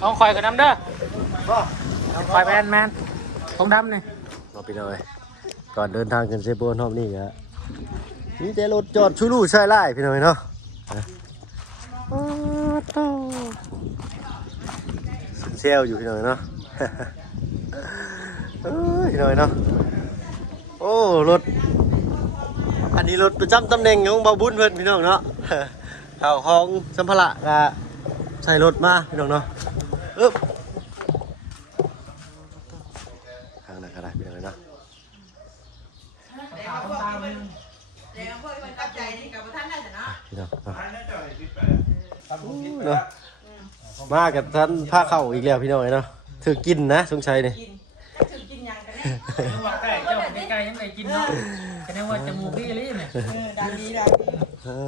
เอาข่อยกับน้ำเด้อข่อยแมนของดำนี่เอาไปหน่อยก่อนเดินทางกันเซโปนรอบนี้ครับนี่แต่รถจอดชูรูใช่ไล่พี่หน่อยเนาะเซลอยู่พี่หน่อยเนาะพี่หน่อยเนาะโอ้รถอันนี้รถประจำตำแหน่งของเบาบุญเพื่อนพี่น้องเนาะข่าวของสัมภาระก็ใส่รถมาพี่น้องเนาะทางไหนก็ได้พี่น้องเนาะพี่น้องเนาะมากับท่านผ้าเข้าอีกแล้วพี่น้องเนาะถือกินนะสงสัยนี่ใกล้เจ้าใกล้ยังไงกินเนาะแค่ว่าจมูกพี่เลยเนี่ยดังนี้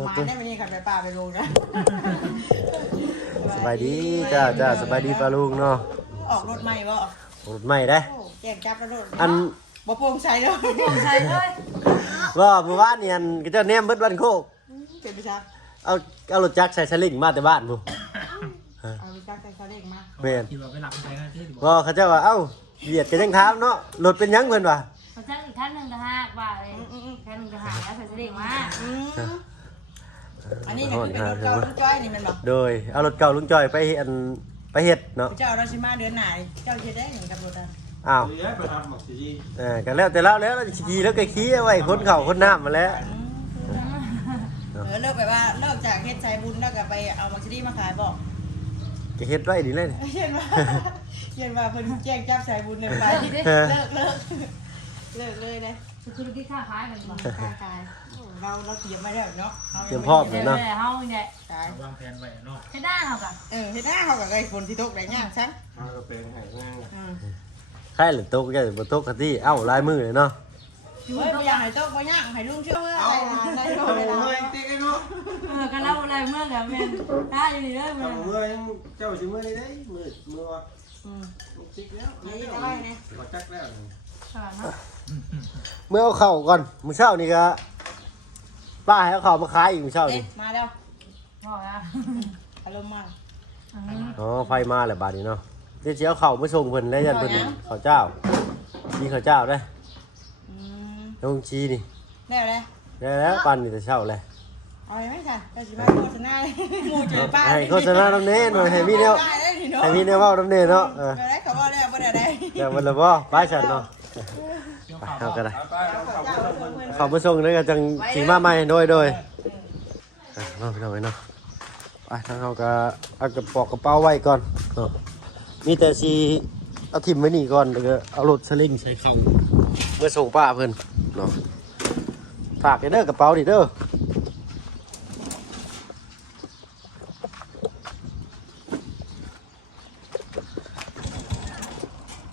มาได้ไหมนี่ขับไปป่าไปลุงนะสบายดีจ้าสบายดีปลาลุงเนาะออกรถใหม่บ่รถใหม่ได้แจ้งจับแล้วรถอันบ่โปร่งใสเลยโปร่งใสเลยว่าเมื่อวานนี่อันก็เจ้าแนมเบิดวันโคกเป็นไปซะเอารถจักรใส่สลิงมาแต่บ้านพุ่นเอารถจักรใส่สลิงมาแม่นที่ว่าไปหลับไปนะที่ว่าเขาเจ้าว่าเอ้าเบียดกันยังถามเนาะรถเป็นยังเพิ่นว่ะเขาจ้างอีกขั้นหนึ่งจะหักว่าเลยขั้นหนึ่งจะหักแล้วใส่เสด็จมาอันนี้คือเป็นรถเก่าลุงจ้อยนี่มันบอกโดยเอารถเก่าลุงจ้อยไปเฮ็ดเนาะเจ้าเราสิมาเดือนไหนเจ้าเฮ็ดได้หยังกับรถอ้าวกันแล้วแต่แล้วขี่แล้วก็ขี่ไว้คนเข่าคนน้ำมาแล้วเลิกไปว่าเลิกจากเฮ็ดใจบุญแล้วก็ไปเอามักซิดี้มาขายบอกจะเฮ็ดไว้ดีเลยเย็นว่าเพิ่นแจ้งจับใจบุญเลยไปเลิกเลยนะคือที่ค้าขายกันบ่ค้าขายเราเตรียมไว้แล้วเนาะเตรียมพร้อมเลยเนาะเฮาเนี่ยวางแผนไว้เนาะเฮ็ดได้เฮาก็เฮ็ดได้เฮาก็ได้ฝนที่ตกได้ยากซังเฮาก็เป็นให้ง่ายใครหรือตกก็บ่ตกกะที่เอ้าลายมือเลยเนาะเฮ้ยบ่อยากให้ตกบ่ยากให้ลุงเชื่ออะไรได้โลได้เฮ้ยติ๊กเนาะก็เล่าอะไรเมื่อกับแม่นถ้าอยู่นี่เด้อแม่เมื่อยังเจ้าสิเมื่อได้มือว่าติ๊กแล้วนี่ได้เนี่ยบ่จักแล้วเมื่อเอาเข้าก่อนมื้อเช้านี่ก็ป้าให้เอาเข้ามาขายอีกมื้อเช้านี่มาแล้วบ่อ่ะอารมณ์มาอ๋อไฟมาแล้วบาดนี้เนาะเดี๋ยวสิเอาเข้ามาส่งเพิ่นแล้วยันเพิ่นข้าวเจ้ามีข้าวเจ้าได้น้องชีนี่ได้แล้วปั่นนี่แต่เช้าเลยเอาไหมค่ะก็สิมาโฆษณาหมู่เจอป้าให้โฆษณาดำเนินหน่อยให้มีแนวเว้าดำเนินเนาะได้เขาบ่ได้บ่ได้แต่มันละบ่ไปฉันเนาะเอาก็ได้ขอมาส่งด้วยกันจังสีมาใหม่โดยเนาะพี่น้องเนาะไปทางเขาก็เอากระปอกกระเป๋าไว้ก่อนมีแต่สีเอาถิ่มไว้นี่ก่อนแล้วก็เอารถสลิงใส่เข่าเมื่อส่งป้าเพิ่นเนาะฝากเด้อกระเป๋าดิเด้อ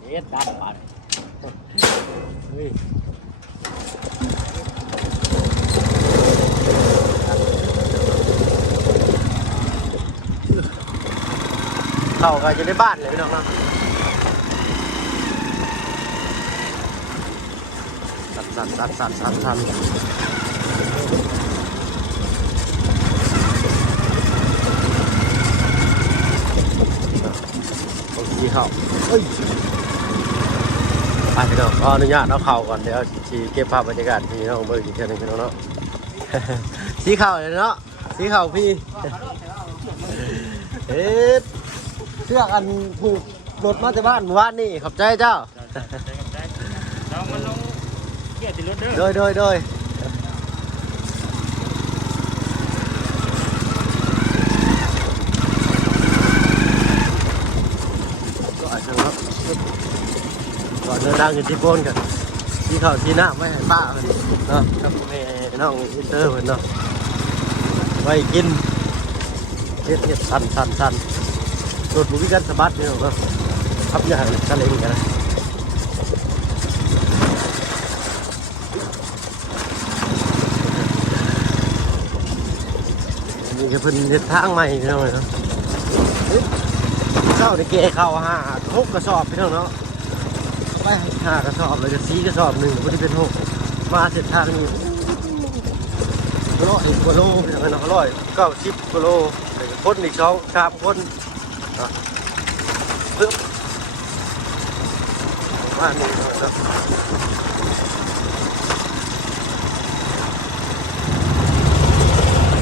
เอ็ดดันบาดเฮ้ยเข้ากันจะได้บ้านเลยพี่น้องนะสั่นโอเคเข้าเฮ้ยไปพี่น้องขออนุญาตเอาเข่าก่อนเดี๋ยวชี้เก็บภาพบรรยากาศพี่น้องเบอร์อีกทีนึงพี่น้องเนาะชี้เข่าเลยเนาะชี้เข่าพี่เชือกอันผูกรถมาจากบ้านว่านนี่ขอบใจเจ้าเรามันลงเกี่ยวติดรถเด้อโดยก็อาจจะครับก่อนเดินทางกันที่โพนกันที่เขาที่หน้าไม่ให้ป้าเนาะกับแม่น้องอินเตอร์เพิ่นเนาะไว้กินเฮ็ดสั่นรถบุกิกันสะบัดนี่เนาะขับอย่างทะเลกันนะนี่จะเพิ่นเฮ็ดทางใหม่พี่น้องเนาะเข้าในเกะเข้า6กระสอบพี่น้องเนาะไป5กระสอบเลยจะ4กระสอบ1บ่ได้เป็น6มาเสร็จทางนี้100 กว่าโลพี่น้องเนาะ190 กว่าโลคนอีก2-3 คน ปึ๊บมานี่เนาะ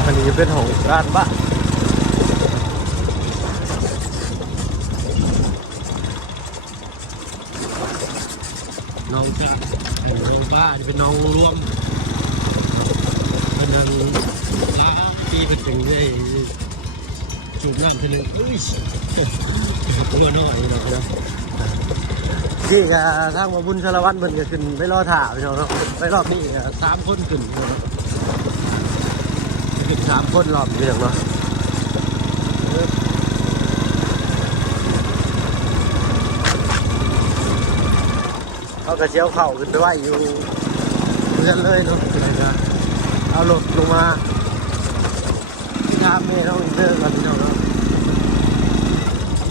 อันนี้เป็นของร้านบ้านน้องจ้าน้องป้านี่เป็นน้องร่วมเป็นนางป้าที่เป็นถึงได้จูบนั่นเธอเลยอุ้ยตัวน้อยเราเนาะที่จะทางว่าบุญชลวันเพิ่นก็ขึ้นไปรอถ่าพี่น้องเนาะไปรอบนี้3 คนขึ้นเนาะขึ้น3 คนรอบพี่น้องเนาะเขากระเจียวเข่าขึ้นไปไหวอยู่เพื่อนเลยเนาะเอาหลดลงมาที่น้ำนี่ต้องเดินกันพี่น้องเนาะ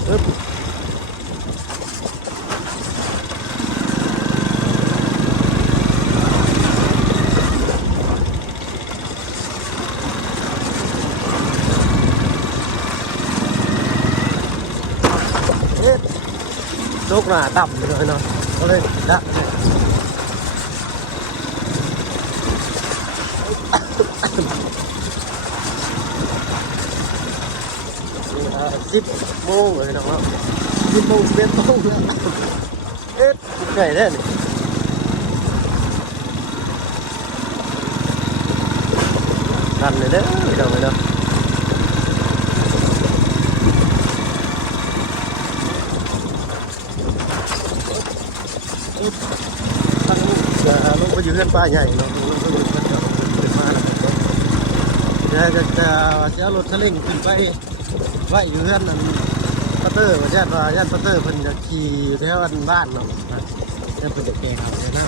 ปึ๊บลูกหน้าต่ำเลยเนาะก็เลยละ10 โมงเลยเนาะ10 โมง11 โมงแล้วไก่แน่นี่ทันเลยเด้อพี่น้องเลยเนาะลงไปอยู่เพื่อนป้าใหญ่เนาะลงไปอยู่เพื่อนขึ้นมาแล้วก็จะเอารถทะเล่งขึ้นไปไว้อยู่เพื่อนนั่นปัตเตอร์ว่าญาติปัตเตอร์เพิ่นจะขี่อยู่แถวบ้านเนาะญาติเพิ่นจะแก่เอาเลยนะ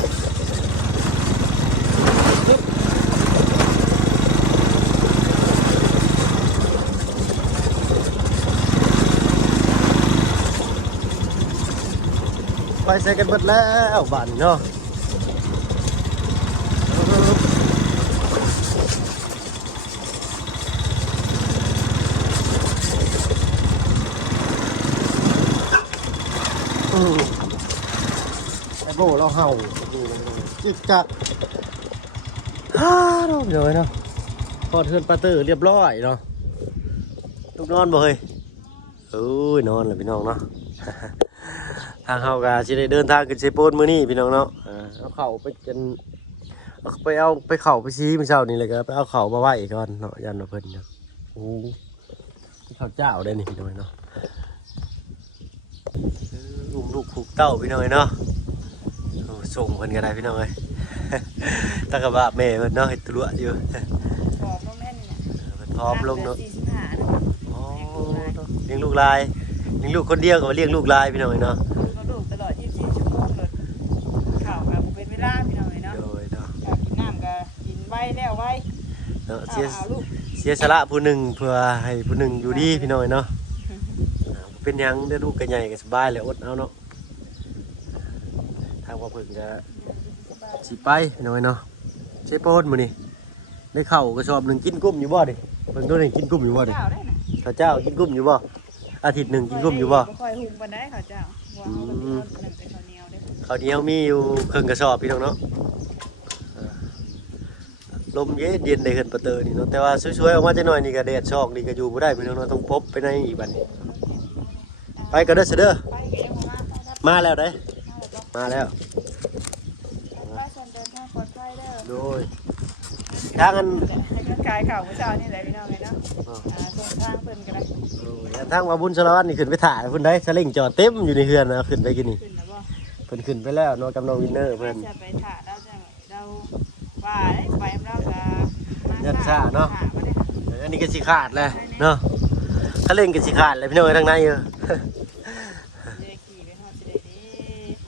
ไปใส่กันหมดแล้วบ้านเนาะไอ้โบเราเห่าจิกจักเนาะเดี๋ยวเนาะพอเทือนปาเตอร์เรียบร้อยเนาะลูกนอนบ่เฮ้ยนอนเลยพี่น้องเนาะทางเขาก็จะได้เดินทางขึ้นเซโปนมื้อนี้พี่น้องเนาะเอาเข่าไปกันไปเข่าไปชี้มื้อเช้านี่เลยก็ไปเอาเข่ามาไหว้ก่อนเนาะยันมาเพิ่นเนาะโอ้ข้าวเจ้าได้นี่พี่น้องเนาะลูกผูกเต้าพี่น้องเนาะส่งเพิ่นก็ได้พี่น้องเอ้ยตะกะบะแม่เพิ่นเนาะเฮ็ดตัวอยู่พร้อมลงแน่นี่น่ะมันพร้อมลงเนาะ 45อ๋อเลี้ยงลูกลายเลี้ยงลูกคนเดียวก็เลี้ยงลูกลายพี่น้องเนาะเขาดูตลอด24 ชั่วโมงเลยข้าวก็เป็นเวลาพี่น้องเนาะโดยเนาะกินน้ำก็กินไว้แล้วไว้เนาะเสียสละผู้หนึ่งเพื่อให้ผู้หนึ่งอยู่ดีพี่น้องเนาะเป็นยังได้ลูกกันใหญ่กันสบายเลยอดเอาเนาะทางว่าเพิ่งจะสิไปพี่น้องเนาะเชฟโปนมื้อนี้ได้เข้ากระสอบหนึ่งกินกุ้มอยู่บ่ดิเพิ่งตัวนี้กินกุ้มอยู่บ่ดิข้าวเจ้ากินกุ้มอยู่บ่อาทิตย์หนึ่งกินกุ้มอยู่บ่ค่อยหุงปานใดข้าวเจ้าว่าเอาเป็น1เป็นข้าวเหนียวเด้ข้าวเหนียวมีอยู่ครึ่งกระสอบพี่น้องเนาะลมเย็นได้ขึ้นประตูนี่เนาะแต่ว่าสวยๆออกมาจักหน่อยนี่ก็แดดชอกนี่ก็อยู่บ่ได้พี่น้องเนาะต้องพบไปในอีกบัดนี้ไปก็เด้อเสด็จมาแล้วเด้มาแล้วโดยทางกันขายข่าวเมื่อเช้านี่แหละพี่น้องไงเนาะส่งทางเพิ่นกันเลยทางว่าบุญสารวัตรนี่ขึ้นไปถ่ายเพิ่นได้สลิงจอดเต็มอยู่ในเฮือนนะขึ้นไปกินนี่เพิ่นขึ้นไปแล้วเนาะกับน้องวินเนอร์เพิ่นจะไปถ่ายเราว่าไปเราจะยันซ่าเนาะอันนี้ก็สิขาดแล้วเนาะถ้าเล่นก็สิขาดเลยพี่น้องทางใน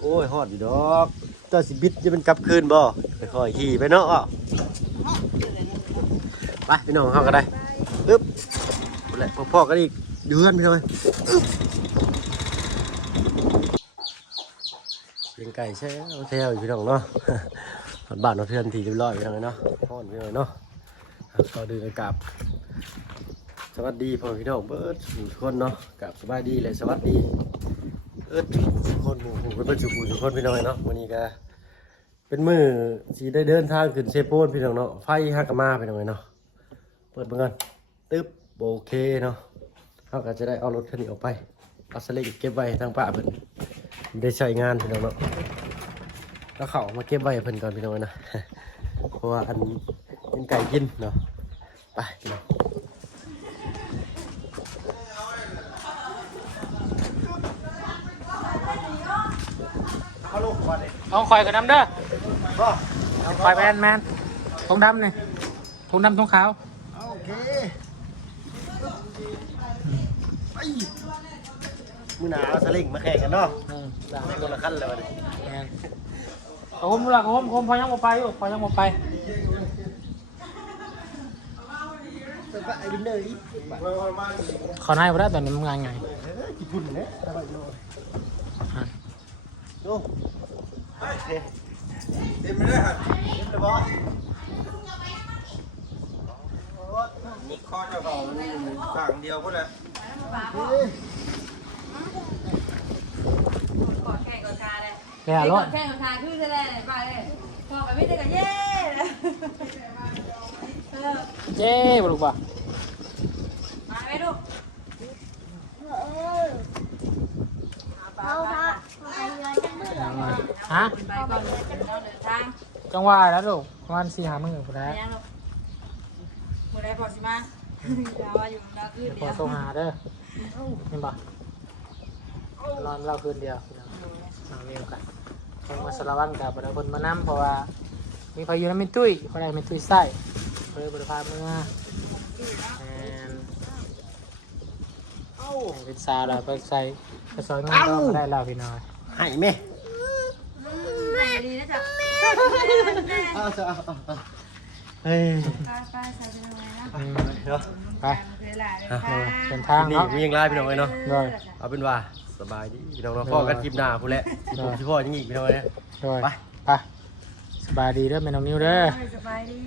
โอ้ยฮอดอยู่ดอกเจ้าสิบิดจะเป็นกลับคืนบ่ค่อยๆขี่ไปเนาะไปพี่น้องเฮาก็ได้ปึ๊บแหละพ่อๆกันอีกเดือนพี่น้อยเลี้ยงไก่แช่เอาแถวอยู่พี่น้องเนาะบ้านเราเทือนที่เรียบร้อยพี่น้องเนาะฮ้อนพี่น้อยเนาะก็ดื่มกับสวัสดีพ่อพี่น้องเบิดทุกคนเนาะกับสบายดีเลยสวัสดี คนหมู่เป็นสุขุทุกคนพี่น้อยเนาะวันนี้ก็เป็นมื้อสิได้เดินทางขึ้นเซโปนพี่น้องเนาะไฟฮักกะมาพี่น้องเนาะเปิดเบิ่งกันตึ๊บโอเคเนาะเฮาก็จะได้เอารถคันนี้ออกไปเอาสลิงเก็บไว้ทางป้าเพิ่นได้ใช้งานพี่น้องเนาะแล้วเขามาเก็บไว้ให้เพิ่นก่อนพี่น้องนะเพราะว่าอันเป็นไก่กินเนาะไปพี่น้อง เอาคอยกับน้ำเด้อคอยแมนทงดำนี่ทงดำทงขาว โอเคไปมื้อหน้าเอาสลิงมาแข่งกันเนาะได้คนละคันเลยวันนี้ เอาผมละผมพอยังบ่ไปอยู่พอยังบ่ไป ไปไอ้บินเลย เขานายบ่ได้ตอนนี้มันงานไง ญี่ปุ่นเนี่ยดู เต็มเลยฮะ เต็มเลยบอส มีข้อเจ้าของฝั่งเดียวก็แล้ว กอดแข้งกอดขาเลย แก่ร ก ถ อดแข้งกอดขาคือจะได้ไหนไปเลยพอไปไม่ได้ก็เย้เลย เย้บ่ลูกบ่ มาไหมลูก ฮะ ไปก่อนเราเดินทาง จังหวะแล้วลูกประมาณ4-5 มื้อพุ่นแห ไป ละ ยังลูกมือได้พอสิมาเดี๋ยวว่าอยู่เราคืน พ เดี อ ยว โทรหาเด้อเห็นบ่นอนเราคืนเดียวน้องมีโอกาสคงมาสารวัตรกับบ่ได้คนมานำเพราะว่ามีพายุน้ำมีตุ้ยเขาได้มีตุ้ยไส้เพิ่นบ่ได้พาเมื่อเป็นซาเราไปใส่ไปซอยงานก็ได้แล้วพี่น้อย ให้ไหม แม่ดีนะจ๊ะ เอาเฮ้ย ป้าใส่ไปทำไมนะ เนาะ ไป เวลาเลยค่ะ เป็นทาง นี่ เนาะ มียังไงพี่น้องเนาะ โดย เอาเป็นว่าสบายดีพี่น้องเนาะพ่อกันคลิปหน้าพูดแล้วที่พ่อยังอีกพี่น้องเนี่ย โดยไปสบายดีเด้อแม่น้องนิ้วเด้อ สบายดี